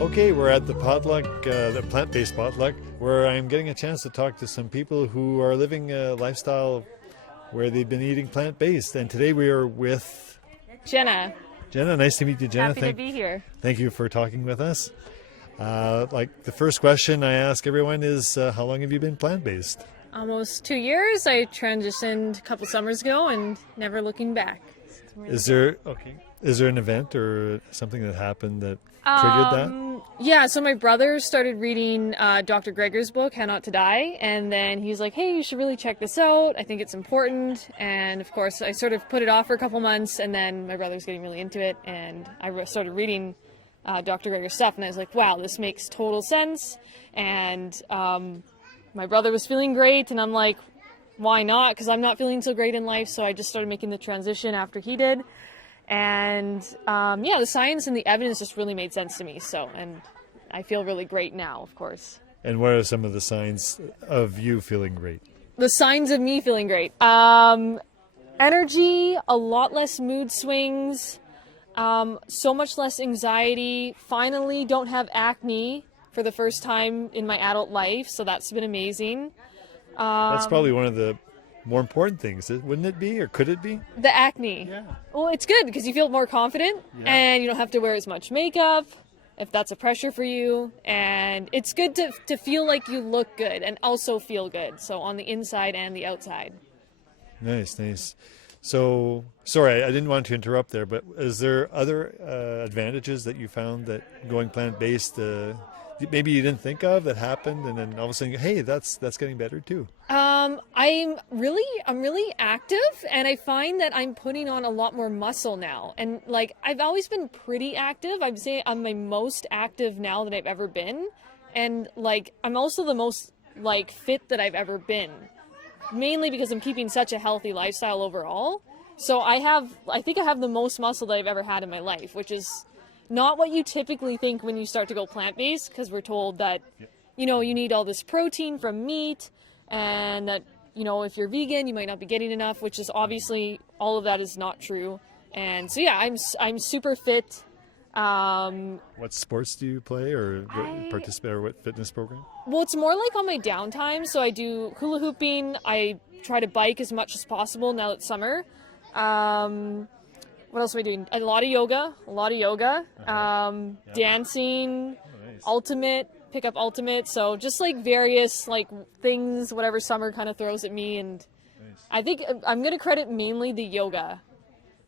Okay, we're at the potluck, the plant-based potluck, where I'm getting a chance to talk to some people who are living a lifestyle where they've been eating plant-based. And today we are with Jenna. Jenna. Nice to meet you, Jenna. Happy to be here. Thank you for talking with us. Like the first question I ask everyone is, how long have you been plant-based? Almost 2 years. I transitioned a couple summers ago and never looking back. Is there an event or something that happened that triggered that? Yeah, so my brother started reading Dr. Greger's book, How Not to Die, and then he's like, hey, you should really check this out. I think it's important. And of course, I sort of put it off for a couple months, and then my brother's getting really into it, and I started reading Dr. Greger's stuff, and I was like, wow, this makes total sense. And my brother was feeling great, and I'm like, why not? Because I'm not feeling so great in life, so I just started making the transition after he did. And the science and the evidence just really made sense to me. So, and I feel really great now, of course. And what are some of the signs of you feeling great? The signs of me feeling great. Energy, a lot less mood swings, so much less anxiety. Finally, don't have acne for the first time in my adult life. So that's been amazing. That's probably one of the more important things, wouldn't it be, or could it be? The acne. Yeah. Well, it's good because you feel more confident and you don't have to wear as much makeup if that's a pressure for you. And it's good to feel like you look good and also feel good. So on the inside and the outside. Nice. So, sorry, I didn't want to interrupt there, but is there other advantages that you found that going plant-based maybe you didn't think of that happened, and then all of a sudden, hey, that's getting better too? I'm really active, and I find that I'm putting on a lot more muscle now. And like, I've always been pretty active. I'd say I'm my most active now that I've ever been. And like, I'm also the most like fit that I've ever been, mainly because I'm keeping such a healthy lifestyle overall. So I think I have the most muscle that I've ever had in my life, which is not what you typically think when you start to go plant-based, because we're told that, you need all this protein from meat, and that, if you're vegan, you might not be getting enough, which is obviously, all of that is not true. And so, yeah, I'm super fit. What sports do you play or participate, or what fitness program? Well, it's more like on my downtime. So I do hula hooping. I try to bike as much as possible now it's summer. What else am I doing? A lot of yoga, dancing, nice. Pick up ultimate. So just like various like things, whatever summer kind of throws at me. And nice. I think I'm going to credit mainly the yoga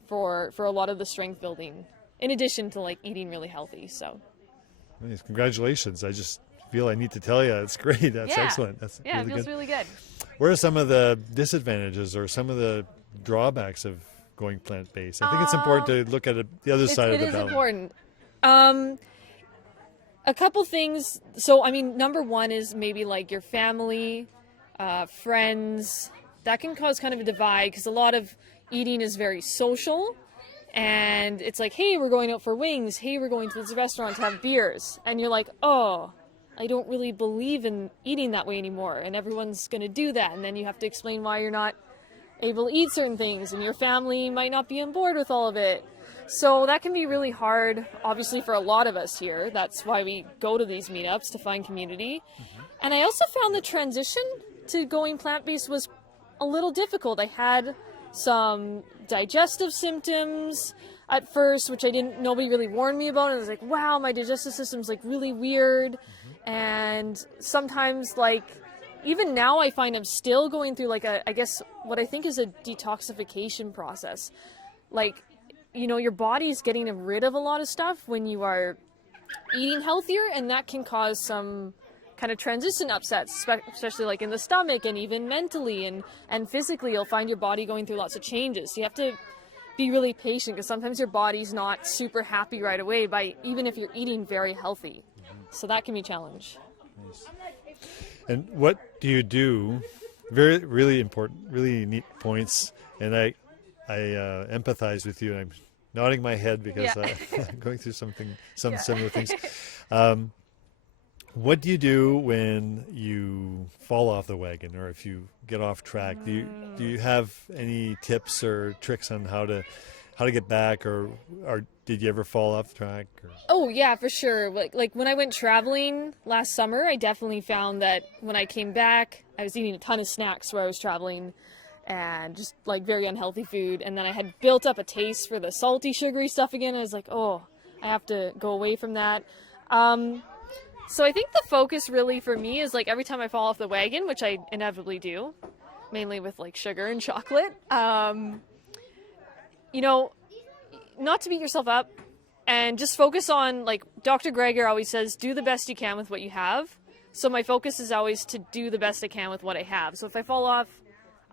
for a lot of the strength building, in addition to like eating really healthy. So nice. Congratulations. I just feel I need to tell you, it's great. That's excellent. That's really it feels really good. What are some of the disadvantages or some of the drawbacks of going plant-based? I think it's important to look at the other side of the balance. It is important. A couple things. So, I mean, number one is maybe like your family, friends. That can cause kind of a divide because a lot of eating is very social. And it's like, hey, we're going out for wings. Hey, we're going to this restaurant to have beers. And you're like, oh, I don't really believe in eating that way anymore. And everyone's going to do that. And then you have to explain why you're not able to eat certain things, and your family might not be on board with all of it. So that can be really hard, obviously, for a lot of us here. That's why we go to these meetups, to find community. Mm-hmm. And I also found the transition to going plant-based was a little difficult. I had some digestive symptoms at first, which nobody really warned me about. And I was like, wow, my digestive system's like really weird. Mm-hmm. And sometimes like, even now I find I'm still going through like I guess what I think is a detoxification process. Like, your body's getting rid of a lot of stuff when you are eating healthier, and that can cause some kind of transition upsets, especially like in the stomach and even mentally and physically. You'll find your body going through lots of changes. So you have to be really patient because sometimes your body's not super happy right away even if you're eating very healthy. Mm-hmm. So that can be a challenge. Nice. And what do you do? Really important, really neat points. And I empathize with you. And I'm nodding my head because I'm going through some similar things. What do you do when you fall off the wagon, or if you get off track? Do you have any tips or tricks on how to how to get back, or did you ever fall off track? Or? Oh yeah, for sure. Like when I went traveling last summer, I definitely found that when I came back, I was eating a ton of snacks where I was traveling and just like very unhealthy food. And then I had built up a taste for the salty, sugary stuff again. I was like, oh, I have to go away from that. So I think the focus really for me is like every time I fall off the wagon, which I inevitably do, mainly with like sugar and chocolate, you know, not to beat yourself up and just focus on, like Dr. Greger always says, do the best you can with what you have. So my focus is always to do the best I can with what I have. So if I fall off,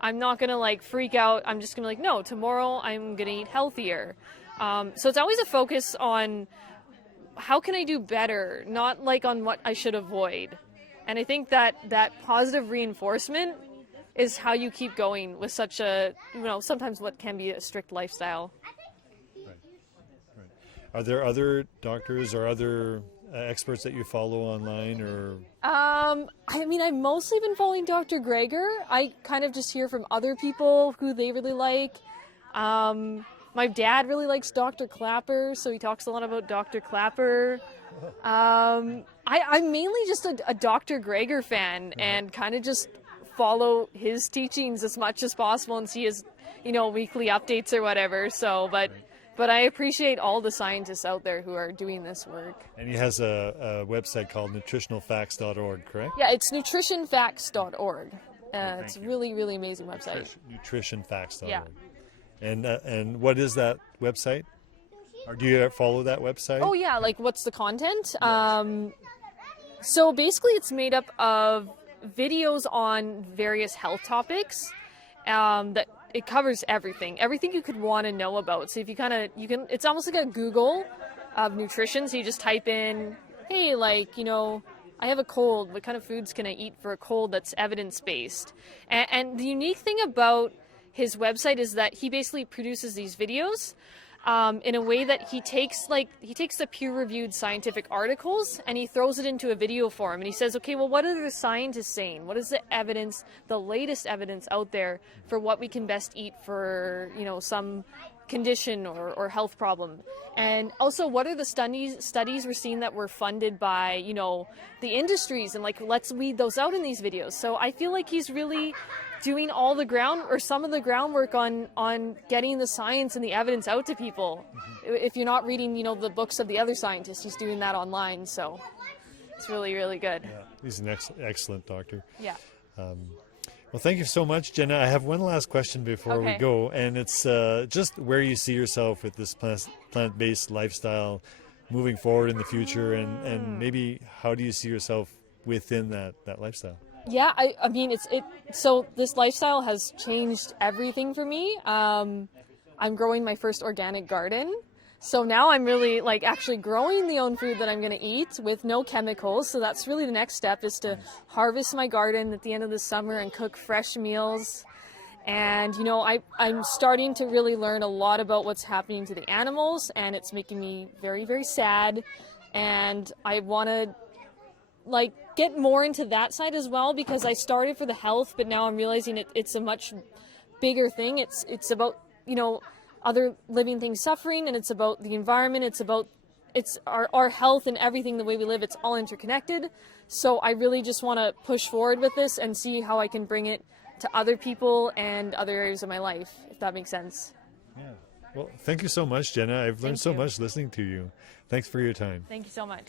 I'm not going to like freak out. I'm just going to be like, no, tomorrow I'm going to eat healthier. So it's always a focus on how can I do better, not like on what I should avoid. And I think that positive reinforcement is how you keep going with such a, sometimes what can be a strict lifestyle. Right. Are there other doctors or other experts that you follow online, or? I mean, I've mostly been following Dr. Greger. I kind of just hear from other people who they really like. My dad really likes Dr. Clapper, so he talks a lot about Dr. Clapper. I'm mainly just a Dr. Greger fan and kind of just follow his teachings as much as possible and see his, weekly updates or whatever. So, but I appreciate all the scientists out there who are doing this work. And he has a website called nutritionalfacts.org, correct? Yeah, it's nutritionfacts.org. It's a really, really amazing website. Nutritionfacts.org. Yeah. And what is that website? Or do you follow that website? Oh yeah, like what's the content? So basically it's made up of videos on various health topics that it covers everything you could want to know about. So if you can, it's almost like a Google of nutrition. So you just type in, hey, I have a cold. What kind of foods can I eat for a cold that's evidence-based? And the unique thing about his website is that he basically produces these videos in a way that he takes the peer-reviewed scientific articles and he throws it into a video form, and he says, okay, well, what are the scientists saying? What is the evidence, the latest evidence out there for what we can best eat for, some condition or health problem? And also, what are the studies we're seeing that were funded by, the industries, and let's weed those out in these videos. So I feel like he's really doing all the ground, or some of the groundwork on getting the science and the evidence out to people. Mm-hmm. If you're not reading, the books of the other scientists, he's doing that online. So it's really, really good. Yeah, he's an excellent doctor. Yeah. Well, thank you so much, Jenna. I have one last question before we go, and it's just where you see yourself with this plant-based lifestyle moving forward in the future, and maybe how do you see yourself within that lifestyle? Yeah, I mean, so this lifestyle has changed everything for me. I'm growing my first organic garden. So now I'm really actually growing the own food that I'm going to eat with no chemicals. So that's really the next step, is to harvest my garden at the end of the summer and cook fresh meals. And, I'm starting to really learn a lot about what's happening to the animals, and it's making me very, very sad. And I want to get more into that side as well, because I started for the health, but now I'm realizing it's a much bigger thing. It's about, other living things suffering, and it's about the environment. It's our health and everything, the way we live, it's all interconnected. So I really just want to push forward with this and see how I can bring it to other people and other areas of my life, if that makes sense. Yeah. Well, thank you so much, Jenna. I've learned so much listening to you. Thanks for your time. Thank you so much.